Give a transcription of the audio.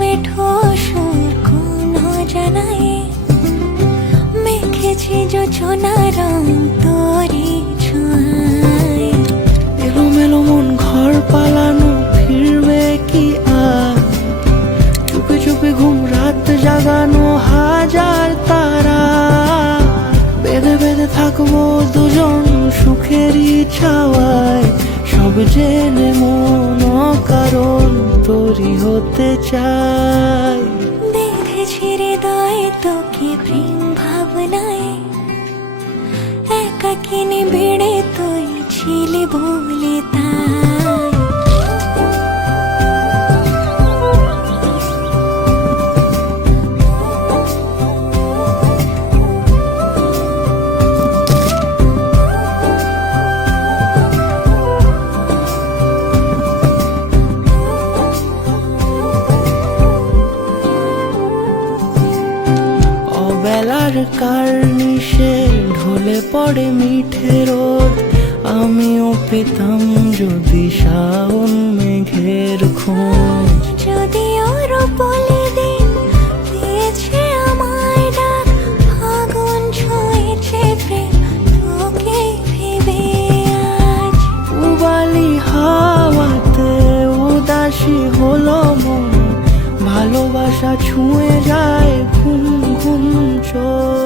মিঠো সুর কোনো জানাই মেখেছি যোছনা রং তোরি ছোঁয়ায়। এলোমেলো মন ঘর পালানো ফিরবে কি আর, চুপে চুপে ঘুম রাত জাগানো হাজার তারা। বেঁধে বেঁধে থাকবো দুজন সুখেরই ছাওয়ায়, সব জেনে মন কারণ তোরই হতে চাই। বেঁধেছি হৃদয় তোকে প্রেম ভাবনায়, একাকিনী বেড়ে তুই ছিলি বলে তাই। বেলার কার্নিশে ঢলে পড়ে মিঠে রোদ, আমিও পেতাম যদি শাওন মেঘের খোঁজ। যদি ওর বলে দিন দিয়েছে আমায় ডাক, ফাগুন ছুঁয়েছে প্রেম তোকে ভেবে আজ। উবালি হাওয়াতে উদাসী হলো মন, ভালোবাসা ছুঁয়ে যায় ঘুম ঘুম চোখ।